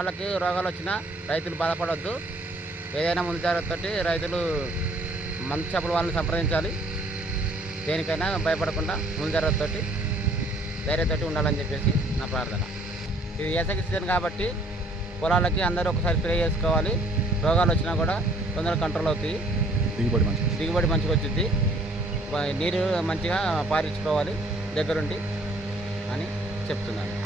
పొలాలకి రోగాలు వచ్చినా రైతులు బాధపడవద్దు. ఏదైనా ముందు జాగ్రత్తతోటి రైతులు మందు చేపల వాళ్ళని సంప్రదించాలి. దేనికైనా భయపడకుండా ముందు జాగ్రత్తతోటి ధైర్యంతోటి ఉండాలని చెప్పేసి నా ప్రార్థన. ఇది వేసవి సీజన్ కాబట్టి పొలాలకి అందరూ ఒకసారి స్ప్రే చేసుకోవాలి. రోగాలు వచ్చినా కూడా తొందరగా కంట్రోల్ అవుతాయి. దిగుబడి మంచిగా వచ్చింది. నీరు మంచిగా పారించుకోవాలి దగ్గరుండి అని చెప్తున్నాను.